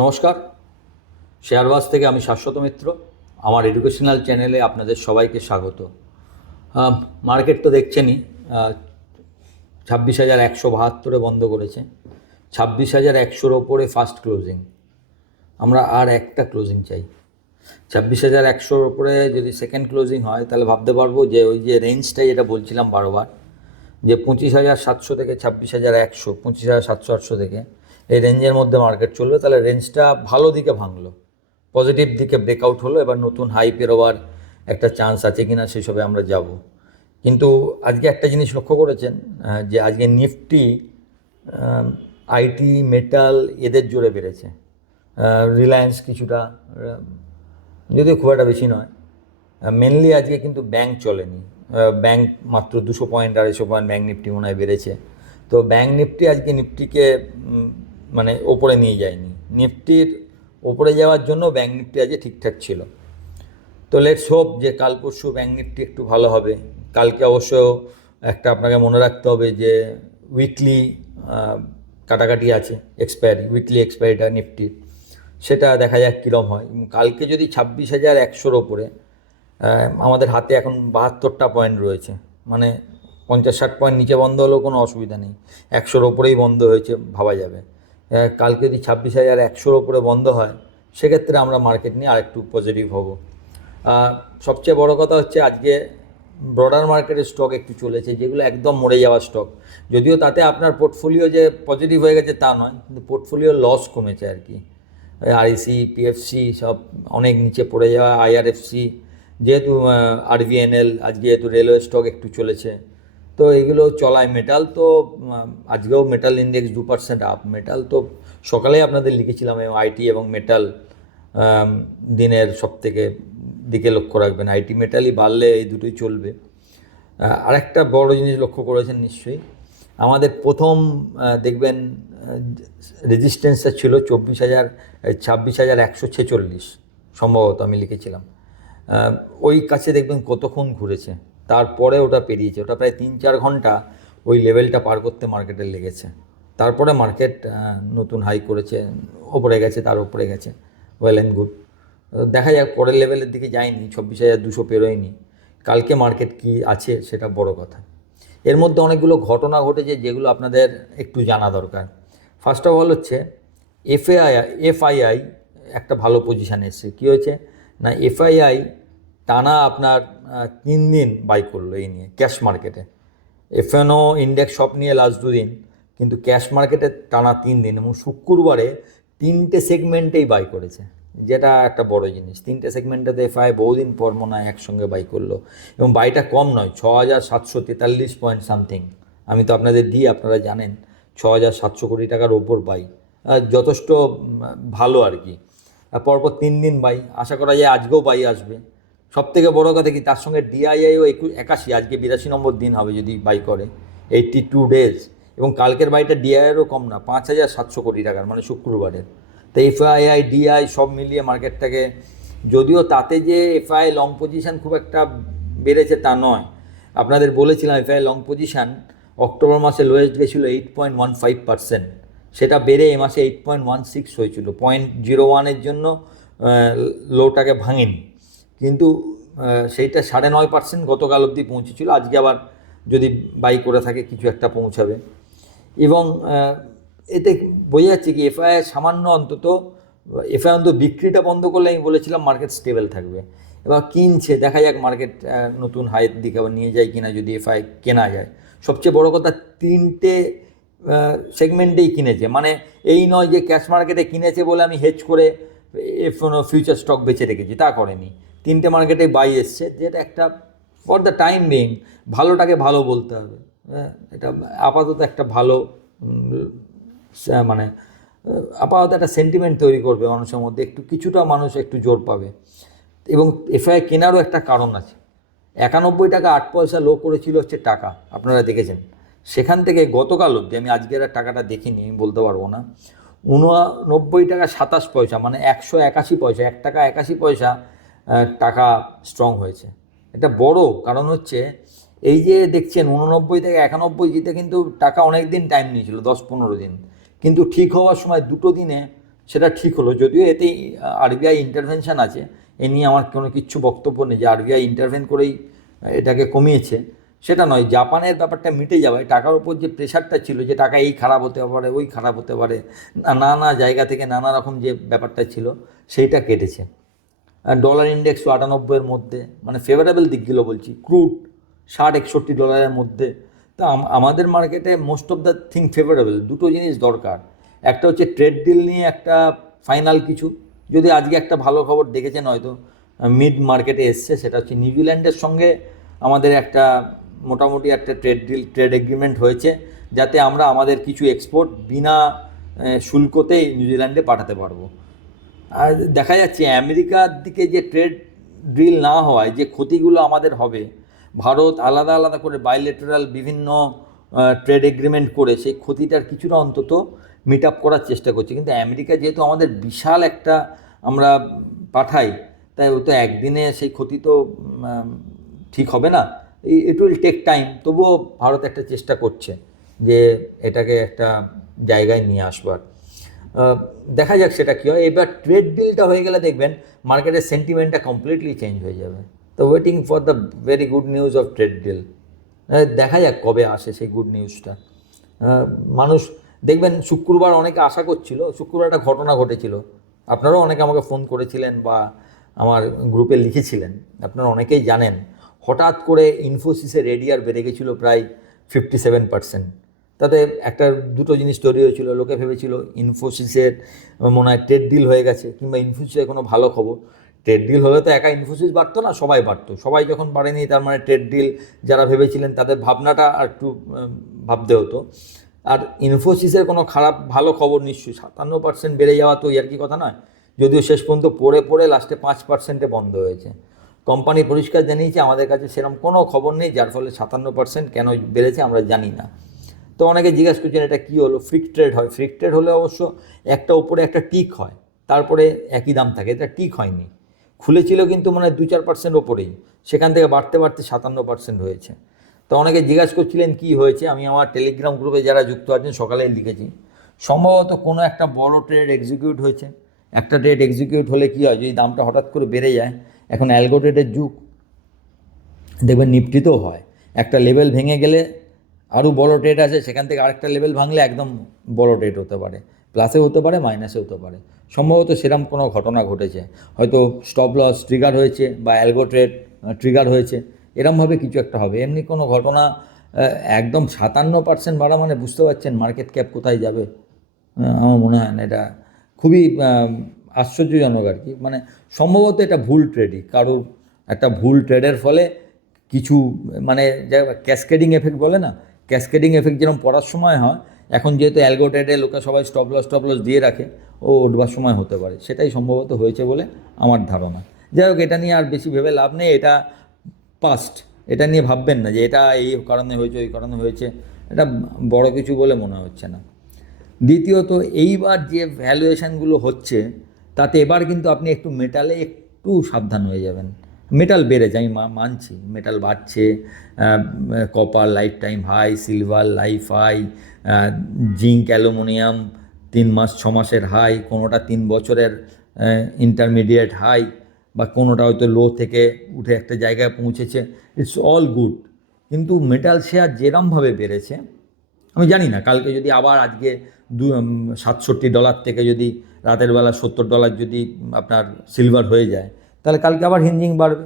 নমস্কার, শেয়ারবাজ থেকে আমি শাশ্বত মিত্র। আমার এডুকেশনাল চ্যানেলে আপনাদের সবাইকে স্বাগত। মার্কেট তো দেখছেনই, 26,172 বন্ধ করেছে। 26,100-র ওপরে ফার্স্ট ক্লোজিং। আমরা আর একটা ক্লোজিং চাই। 26,100-র ওপরে যদি সেকেন্ড ক্লোজিং হয় তাহলে ভাবতে পারবো যে ওই যে রেঞ্জটাই যেটা বলছিলাম বারবার, যে 25,700 থেকে 26,100, 25,700-800 থেকে এই রেঞ্জের মধ্যে মার্কেট চলবে। তাহলে রেঞ্জটা ভালো দিকে ভাঙলো, পজিটিভ দিকে ব্রেকআউট হলো। এবার নতুন হাই পেরোবার একটা চান্স আছে কিনা সেসবে আমরা যাব। কিন্তু আজকে একটা জিনিস লক্ষ্য করেছেন, যে আজকে নিফটি আইটি, মেটাল এদের জোরে বেড়েছে। রিলায়েন্স কিছুটা, যদিও খুব একটা বেশি নয়। মেনলি আজকে কিন্তু ব্যাংক চলেনি। ব্যাংক মাত্র 200 পয়েন্ট 250 পয়েন্ট ব্যাংক নিফটি মনে হয় বেড়েছে। তো ব্যাংক নিফটি আজকে নিফটিকে মানে ওপরে নিয়ে যায়নি। নিফটির ওপরে যাওয়ার জন্য ব্যাংক নিফটি আজকে ঠিকঠাক ছিল। তো লেটস হোপ যে কাল পরশু ব্যাংক নিফটি একটু ভালো হবে। কালকে অবশ্য একটা আপনাকে মনে রাখতে হবে যে উইকলি কাটাকাটি আছে, উইকলি এক্সপায়ারিটা নিফটির, সেটা দেখা যাক কীরকম হয়। কালকে যদি 26,100-র ওপরে, আমাদের হাতে এখন 72টা পয়েন্ট রয়েছে, মানে 50-60 পয়েন্ট নিচে বন্ধ হলেও কোনো অসুবিধা নেই। 100-র ওপরেই বন্ধ হয়েছে ভাবা যাবে। কালকে যদি 26,100-র ওপরে বন্ধ হয়, সেক্ষেত্রে আমরা মার্কেট নিয়ে আরেকটু পজিটিভ হব। সবচেয়ে বড় কথা হচ্ছে আজকে ব্রডার মার্কেটের স্টক একটু চলেছে, যেগুলো একদম মরে যাওয়া স্টক। যদিও তাতে আপনার পোর্টফোলিও যে পজিটিভ হয়ে গেছে তা নয়, কিন্তু পোর্টফোলিও লস কমেছে আর কি। আরইসি, পিএফসি সব অনেক নিচে পড়ে যাওয়া, আইআরএফসি, যেহেতু আরভিএনএল, আজকে যেহেতু রেলওয়ে স্টক একটু চলেছে, তো এগুলো চলায়। মেটাল তো আজকেও মেটাল ইন্ডেক্স 2% আপ। মেটাল তো সকালেই আপনাদের লিখেছিলাম, এবং আইটি এবং মেটাল দিনের সব থেকে দিকে লক্ষ্য রাখবেন। আইটি মেটালই বাড়লে এই দুটোই চলবে। আরেকটা বড় জিনিস লক্ষ্য করেছেন নিশ্চয়ই, আমাদের প্রথম দেখবেন রেজিস্ট্যান্সটা ছিল 26,146 সম্ভবত আমি লিখেছিলাম। ওই কাছে দেখবেন কতক্ষণ ঘুরেছে, তারপরে ওটা পেরিয়েছে। ওটা প্রায় 3-4 ঘন্টা ওই লেভেলটা পার করতে মার্কেটের লেগেছে। তারপরে মার্কেট নতুন হাই করেছে, ওপরে গেছে, তার উপরে গেছে, ওয়েল অ্যান্ড গুড। দেখা যাক, পরের লেভেলের দিকে যায়নি, 26,200 পেরোয়নি। কালকে মার্কেট কি আছে সেটা বড় কথা। এর মধ্যে অনেকগুলো ঘটনা ঘটেছে যেগুলো আপনাদের একটু জানা দরকার। ফার্স্ট অফ অল হচ্ছে এফআইআই একটা ভালো পজিশানে এসছে। কী হয়েছে না, এফআইআই টানা আপনার 3 দিন বাই করলো এই নিয়ে ক্যাশ মার্কেটে। এফএনও ইন্ডেক্স সব নিয়ে লাস্ট 2 দিন, কিন্তু ক্যাশ মার্কেটে টানা 3 দিন, এবং শুক্রবারে 3টে সেগমেন্টেই বাই করেছে, যেটা একটা বড় জিনিস। 3টে সেগমেন্টেতে এফআই বহুদিন পর মনে হয় একসঙ্গে বাই করলো, এবং বাইটা কম নয়, 6,743 পয়েন্ট সামথিং। আমি তো আপনাদের দিই, আপনারা জানেন 6,700 কোটি টাকার ওপর বাই, যথেষ্ট ভালো আর কি। পরপর 3 দিন বাই, আশা করা যায় আজকেও বাই আসবে। সব থেকে বড়ো কথা কি, তার সঙ্গে ডিআইআইও 81, আজকে 82 নম্বর দিন হবে যদি বাই করে, 82 ডেজ। এবং কালকের বাইটা ডিআইআরও কম না, 5,700 কোটি টাকার, মানে শুক্রবারের। তো এফআইআই, ডিআই সব মিলিয়ে মার্কেটটাকে, যদিও তাতে যে এফআই লং পজিশান খুব একটা বেড়েছে তা নয়। আপনাদের বলেছিলাম এফআই লং পজিশান অক্টোবর মাসে লোয়েস্ট গেছিলো 8.15%, সেটা বেড়ে এ মাসে 8.16 হয়েছিল। 0.01-এর জন্য লোটাকে ভাঙেনি, কিন্তু সেইটা 9.5% গতকাল অবধি পৌঁছেছিল। আজকে আবার যদি বাই করে থাকে কিছু একটা পৌঁছাবে। এবং এতে বোঝা যাচ্ছে কি, এফআই সামান্য অন্তত বিক্রিটা বন্ধ করলে আমি বলেছিলাম মার্কেট স্টেবল থাকবে। এবার কিনছে, দেখা যাক মার্কেট নতুন হাইয়ের দিকে আবার নিয়ে যায় কিনা, যদি এফআই কেনা যায়। সবচেয়ে বড় কথা, 3টে সেগমেন্টেই কিনেছে, মানে এই নয় যে ক্যাশ মার্কেটে কিনেছে বলে আমি হেজ করে ফিউচার স্টক বেঁচে রেখেছি, তা করেনি। 3টে মার্কেটে বাই এসছে, যেটা একটা ফর দ্য টাইম বিং ভালোটাকে ভালো বলতে হবে। এটা আপাতত একটা ভালো, মানে আপাতত একটা সেন্টিমেন্ট তৈরি করবে মানুষের মধ্যে, কিছুটা মানুষ একটু জোর পাবে। এবং এফআই কেনারও একটা কারণ আছে। 91 টাকা 8 পয়সা লো করেছিল হচ্ছে টাকা, আপনারা দেখেছেন। সেখান থেকে গতকাল অবধি, আমি আজকের আর টাকাটা দেখিনি, আমি বলতে পারবো না, 89 টাকা 27 পয়সা, মানে 181 পয়সা, 1 টাকা 81 পয়সা টাকা স্ট্রং হয়েছে। এটা বড় কারণ হচ্ছে, এই যে দেখছেন 89 থেকে 91 জিতে কিন্তু টাকা অনেক দিন টাইম নিয়েছিল, 10-15 দিন, কিন্তু ঠিক হওয়ার সময় 2 দিনে সেটা ঠিক হলো, যদিও এতে আরবিআই ইন্টারভেনশন আছে। এ নিয়ে আমার কোনো কিচ্ছু বক্তব্য নেই যে আরবিআই ইন্টারভেন করেই এটাকে কমিয়েছে, সেটা নয়। জাপানের ব্যাপারটা মিটে যাবে, টাকার উপর যে প্রেশারটা ছিল যে টাকা এই খারাপ হতে পারে ওই খারাপ হতে পারে, নানা জায়গা থেকে নানা রকম যে ব্যাপারটা ছিল সেইটা কেটেছে। ডলার ইন্ডেক্স 98-এর মধ্যে, মানে ফেভারেবল দিকগুলো বলছি। ক্রুড $60-61 মধ্যে। তা আমাদের মার্কেটে most of the thing favourable. দুটো জিনিস দরকার, একটা হচ্ছে ট্রেড ডিল নিয়ে একটা ফাইনাল কিছু, যদি আজকে একটা ভালো খবর দেখেছেন হয়তো মিড মার্কেটে এসছে, সেটা হচ্ছে নিউজিল্যান্ডের সঙ্গে আমাদের একটা মোটামুটি একটা ট্রেড এগ্রিমেন্ট হয়েছে, যাতে আমরা আমাদের কিছু এক্সপোর্ট বিনা শুল্কতেই নিউজিল্যান্ডে পাঠাতে পারবো। আর দেখা যাচ্ছে আমেরিকার দিকে যে ট্রেড ডিল না হওয়ায় যে ক্ষতিগুলো আমাদের হবে, ভারত আলাদা আলাদা করে বাইলেটারাল বিভিন্ন ট্রেড এগ্রিমেন্ট করে সেই ক্ষতিটার কিছুটা অন্তত মিট আপ করার চেষ্টা করছে। কিন্তু আমেরিকা যেহেতু আমাদের বিশাল একটা আমরা পাঠাই, তাই ও তো একদিনে সেই ক্ষতি তো ঠিক হবে না, ইট উইল টেক টাইম। তবুও ভারত একটা চেষ্টা করছে যে এটাকে একটা জায়গায় নিয়ে আসবার। দেখা যাক সেটা কী হয়। এবার ট্রেড ডিলটা হয়ে গেলে দেখবেন মার্কেটের সেন্টিমেন্টটা কমপ্লিটলি চেঞ্জ হয়ে যাবে। তো waiting for the very good news of trade deal. দেখা যাক কবে আসে সেই গুড নিউজটা। মানুষ দেখবেন শুক্রবার অনেকে আশা করছিল, শুক্রবার একটা ঘটনা ঘটেছিল, আপনারাও অনেকে আমাকে ফোন করেছিলেন বা আমার গ্রুপে লিখেছিলেন, আপনারা অনেকেই জানেন। হঠাৎ করে ইনফোসিসের এডিআর বেড়ে গেছিলো প্রায় 57%। তাতে একটা দুটো জিনিস তৈরি হয়েছিল, লোকে ভেবেছিল ইনফোসিসের মনে হয় ট্রেড ডিল হয়ে গেছে, কিংবা ইনফোসিসের কোনো ভালো খবর। ট্রেড ডিল হলে তো একা ইনফোসিস বাড়তো না, সবাই বাড়তো। সবাই যখন বাড়েনি তার মানে ট্রেড ডিল যারা ভেবেছিলেন তাদের ভাবনাটা আর একটু ভাবতে হতো। আর ইনফোসিসের কোনো খারাপ ভালো খবর নিশ্চয়ই, 57% বেড়ে যাওয়া তো আর কি কথা নয়। যদিও শেষ পর্যন্ত পড়ে পড়ে লাস্টে 5%-এ বন্ধ হয়েছে। কোম্পানি পরিষ্কার জানিয়েছে আমাদের কাছে সেরকম কোনো খবর নেই, যার ফলে 57% কেন বেড়েছে আমরা জানি না। তো অনেকে জিজ্ঞাসা করছেন এটা কী হলো, ফ্রিক ট্রেড হয়। ফ্রিক ট্রেড হলে অবশ্য একটা উপরে একটা টিক হয়, তারপরে একই দাম থাকে। এটা টিক হয়নি, খুলেছিল কিন্তু মানে 2-4% ওপরেই, সেখান থেকে বাড়তে বাড়তে 57% হয়েছে। তো অনেকে জিজ্ঞাসা করছিলেন কী হয়েছে। আমি আমার টেলিগ্রাম গ্রুপে যারা যুক্ত আছেন সকালেই লিখেছি, সম্ভবত কোনো একটা বড় ট্রেড এক্সিকিউট হয়েছে। একটা ট্রেড এক্সিকিউট হলে কী হয়, যদি দামটা হঠাৎ করে বেড়ে যায়, এখন অ্যালগো ট্রেডের যুগ, দেখবেন নিফটিতেও হয়। একটা লেভেল ভেঙে গেলে আরও বড় ট্রেড আছে, সেখান থেকে আরেকটা লেভেল ভাঙলে একদম বড় ট্রেড হতে পারে, প্লাসে হতে পারে মাইনাসে হতে পারে। সম্ভবত সেরকম কোনো ঘটনা ঘটেছে, হয়তো স্টপ লস ট্রিগার হয়েছে বা অ্যালগো ট্রেড ট্রিগার হয়েছে, এরমভাবে কিছু একটা হবে। এমনি কোনো ঘটনা একদম 57% বাড়া মানে বুঝতে পারছেন মার্কেট ক্যাপ কোথায় যাবে। আমার মনে হয় না, এটা খুবই আশ্চর্যজনক আর কি। মানে সম্ভবত এটা ভুল ট্রেডই, কারোর একটা ভুল ট্রেডের ফলে কিছু মানে যা ক্যাসকেডিং এফেক্ট বলে না, ক্যাসকেডিং এফেক্ট যেরকম পড়ার সময় হয়, এখন যেহেতু অ্যালগো ট্রেডে লোকে সবাই স্টপ লস দিয়ে রাখে, ও উঠবার সময় হতে পারে, সেটাই সম্ভবত হয়েছে বলে আমার ধারণা। যাই হোক, এটা নিয়ে আর বেশি ভেবে লাভ নেই, এটা পাস্ট। এটা নিয়ে ভাববেন না যে এটা এই কারণে হয়েছে ওই কারণে হয়েছে, এটা বড় কিছু বলে মনে হচ্ছে না। দ্বিতীয়ত, এইবার যে ভ্যালুয়েশানগুলো হচ্ছে তাতে এবার কিন্তু আপনি একটু মেটালে একটু সাবধান হয়ে যাবেন। মেটাল বেড়েছে, আমি মানছি মেটাল বাড়ছে, copper lifetime high, silver life high, zinc aluminium 3 মাস 6 মাসের হাই, কোনোটা 3 বছরের ইন্টারমিডিয়েট হাই, বা কোনোটা হয়তো লো থেকে উঠে একটা জায়গায় পৌঁছেছে। ইটস অল গুড, কিন্তু মেটাল শেয়ার যেরমভাবে বেড়েছে, আমি জানি না কালকে যদি আবার আজকে $67 থেকে যদি রাতের বেলা $70 যদি আপনার সিলভার হয়ে যায়, তাহলে কালকে আবার হিঞ্জিং বাড়বে।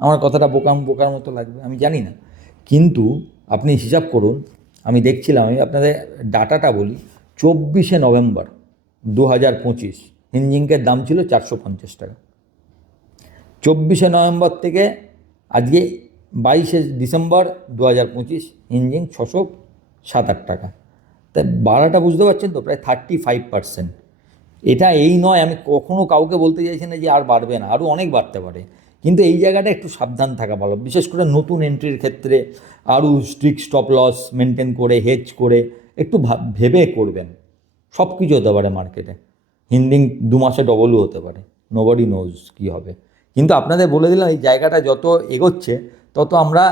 আমার কথাটা বোকার মতো লাগবে, আমি জানি না। কিন্তু আপনি হিসাব করুন, আমি দেখছিলাম, আমি আপনাদের ডাটাটা বলি। 24শে নভেম্বর 2025 হিঞ্জিংকের দাম ছিল $450। 24শে নভেম্বর থেকে আজকে 22শে ডিসেম্বর 2025 হিঞ্জিং $607। তাই বাড়াটা বুঝতে পারছেন তো, প্রায় 35%। এটা এই নয়, আমি কখনও কাউকে বলতে চাইছি না যে আর বাড়বে না, আরও অনেক বাড়তে পারে, কিন্তু এই জায়গাটা একটু সাবধান থাকা ভালো। বিশেষ করে নতুন এন্ট্রির ক্ষেত্রে আরও স্ট্রিক্ট স্টপ লস মেনটেন করে, হেজ করে একটু ভেবে করবেন। সব কিছু হতে পারে মার্কেটে, হিন্দিং 2 মাসে ডবলও হতে পারে, নোবডি নোজ কী হবে। কিন্তু আপনাদের বলে দিলাম, এই জায়গাটা যত এগোচ্ছে তত আমরা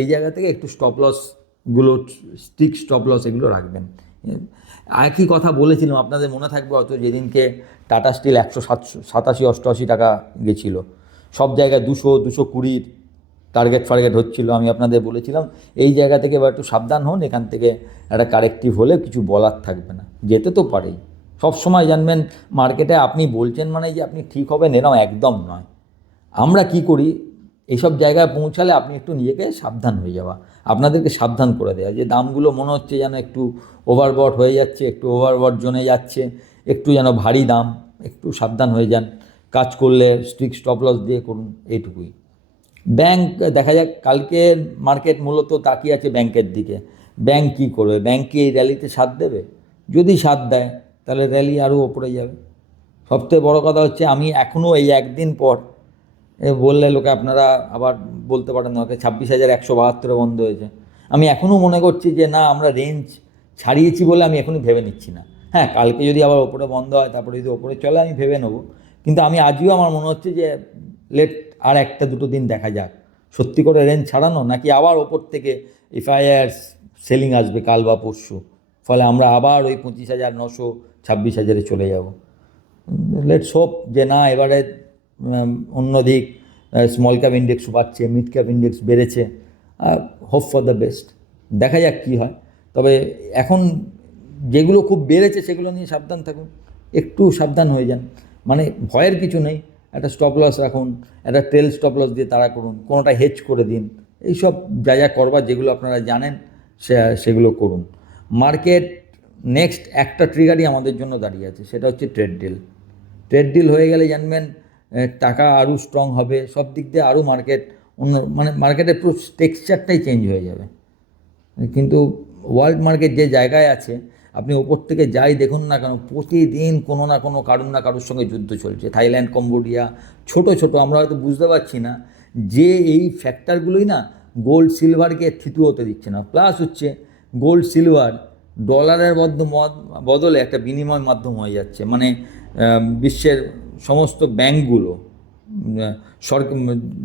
এই জায়গা থেকে একটু স্টপ লসগুলো, স্ট্রিক্ট স্টপ লস এগুলো রাখবেন। একই কথা বলেছিলাম, আপনাদের মনে থাকবে হয়তো, যেদিনকে টাটা স্টিল 187-88 টাকা গেছিলো, সব জায়গায় 200-220 টার্গেট হচ্ছিল। আমি আপনাদের বলেছিলাম এই জায়গা থেকে এবার একটু সাবধান হন, এখান থেকে একটা কারেক্টিভ হলে কিছু বলার থাকবে না, যেতে তো পারেই। সব সময় জানবেন মার্কেটে আপনি বলছেন মানে যে আপনি ঠিক হবেন এরকম একদম নয়। আমরা কি করি, এইসব জায়গায় পৌঁছালে আপনি একটু নিজেকে সাবধান হয়ে যাওয়া, আপনাদেরকে সাবধান করে দেওয়া যে দামগুলো মনে হচ্ছে যেন একটু ওভারবট হয়ে যাচ্ছে, একটু ওভারবট জোনে যাচ্ছে, একটু যেন ভারী দাম, একটু সাবধান হয়ে যান। কাজ করলে স্ট্রিক্ট স্টপ লস দিয়ে করুন, এইটুকুই। ব্যাংক দেখা যাক, কালকে মার্কেট মূলত তাকিয়ে আছে ব্যাংকের দিকে। ব্যাংক কী করবে? ব্যাংক কি এই র্যালিতে সাথ দেবে? যদি সাথ দেয় তাহলে র্যালি আরও ওপরে যাবে। সবথেকে বড় কথা হচ্ছে, আমি এখনও এই একদিন পর বললে লোকে আপনারা আবার বলতে পারেন আমাকে 26,172 বন্ধ হয়েছে। আমি এখনও মনে করছি যে না, আমরা রেঞ্জ ছাড়িয়েছি বলে আমি এখনই ভেবে নিচ্ছি না। হ্যাঁ, কালকে যদি আবার ওপরে বন্ধ হয়, তারপরে যদি ওপরে চলে, আমি ভেবে নেবো। কিন্তু আমি আজও আমার মনে হচ্ছে যে লেট আর 1-2 দিন দেখা যাক সত্যি করে রেঞ্জ ছাড়ানো, নাকি আবার ওপর থেকে এফআইআর সেলিং আসবে কাল বা পরশু, ফলে আমরা আবার ওই 25,900 26,000-এ চলে যাব। লেটস হোপ যে না, এবারে অন্যদিক স্মল ক্যাপ ইন্ডেক্স বাড়ছে, মিড ক্যাপ ইন্ডেক্স বেড়েছে, হোপ ফর দ্য বেস্ট। দেখা যাক কী হয়। তবে এখন যেগুলো খুব বেড়েছে সেগুলো নিয়ে সাবধান থাকুন, একটু সাবধান হয়ে যান। মানে ভয়ের কিছু নেই, একটা স্টপ লস রাখুন, একটা ট্রেল স্টপ লস দিয়ে তাড়া করুন, কোনোটা হেজ করে দিন, এইসব যা যা করবার যেগুলো আপনারা জানেন সেগুলো করুন। মার্কেট নেক্সট একটা ট্রিগারই আমাদের জন্য দাঁড়িয়ে আছে, সেটা হচ্ছে ট্রেড ডিল। ট্রেড ডিল হয়ে গেলে জানবেন টাকা আরও স্ট্রং হবে, সব দিক দিয়ে আরও মার্কেট অন্য, মানে মার্কেটের পুরো টেক্সচারটাই চেঞ্জ হয়ে যাবে। কিন্তু ওয়ার্ল্ড মার্কেট যে জায়গায় আছে, আপনি ওপর থেকে যাই দেখুন না কেন, প্রতিদিন কোনো না কোনো কারোর সঙ্গে যুদ্ধ চলছে। থাইল্যান্ড, কম্বোডিয়া, ছোট ছোট, আমরা হয়তো বুঝতে পারছি না যে এই ফ্যাক্টরগুলোই না গোল্ড সিলভারকে থিতু হতে দিচ্ছে না। প্লাস হচ্ছে গোল্ড সিলভার ডলারের বদলে একটা বিনিময় মাধ্যম হয়ে যাচ্ছে। মানে বিশ্বের সমস্ত ব্যাঙ্কগুলো, সরকার,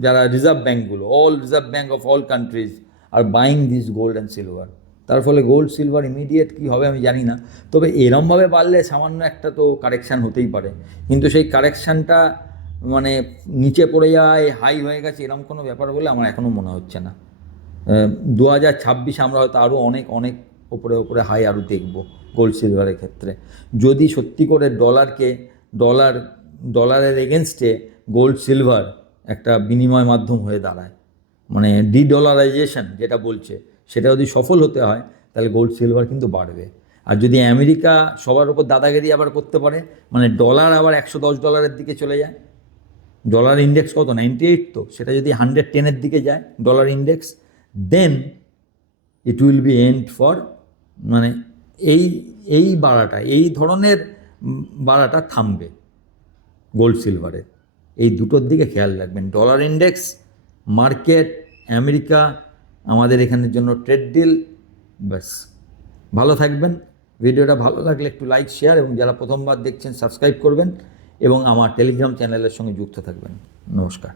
যারা রিজার্ভ ব্যাঙ্কগুলো, all reserve bank of all countries are buying this gold and silver. তার ফলে গোল্ড সিলভার ইমিডিয়েট কী হবে আমি জানি না, তবে এরমভাবে বাড়লে সামান্য একটা তো কারেকশান হতেই পারে। কিন্তু সেই কারেকশানটা মানে নিচে পড়ে যায়, হাই হয়ে গেছে, এরকম কোনো ব্যাপার বলে আমার এখনও মনে হচ্ছে না। 2026 আমরা হয়তো আরও অনেক অনেক ওপরে হাই আরও দেখব গোল্ড সিলভারের ক্ষেত্রে, যদি সত্যি করে ডলারের এগেনস্টে গোল্ড সিলভার একটা বিনিময় মাধ্যম হয়ে দাঁড়ায়, মানে ডিডলারাইজেশন যেটা বলছে, সেটা যদি সফল হতে হয় তাহলে গোল্ড সিলভার কিন্তু বাড়বে। আর যদি আমেরিকা সবার উপর দাদাগিরি আবার করতে পারে, মানে ডলার আবার $110 দিকে চলে যায়, ডলার ইন্ডেক্স কত 98, তো সেটা যদি 110-এর দিকে যায় dollar index, then it will be end for, মানে এই বাড়াটা, এই ধরনের বাড়াটা থামবে গোল্ড সিলভারের। এই দুটোর দিকে খেয়াল রাখবেন, ডলার ইন্ডেক্স, মার্কেট, আমেরিকা, আমাদের এখানের জন্য ট্রেড ডিল। ব্যাস, ভালো থাকবেন। ভিডিওটা ভালো লাগলে একটু লাইক, শেয়ার, এবং যারা প্রথমবার দেখছেন সাবস্ক্রাইব করবেন এবং আমার টেলিগ্রাম চ্যানেলের সঙ্গে যুক্ত থাকবেন। নমস্কার।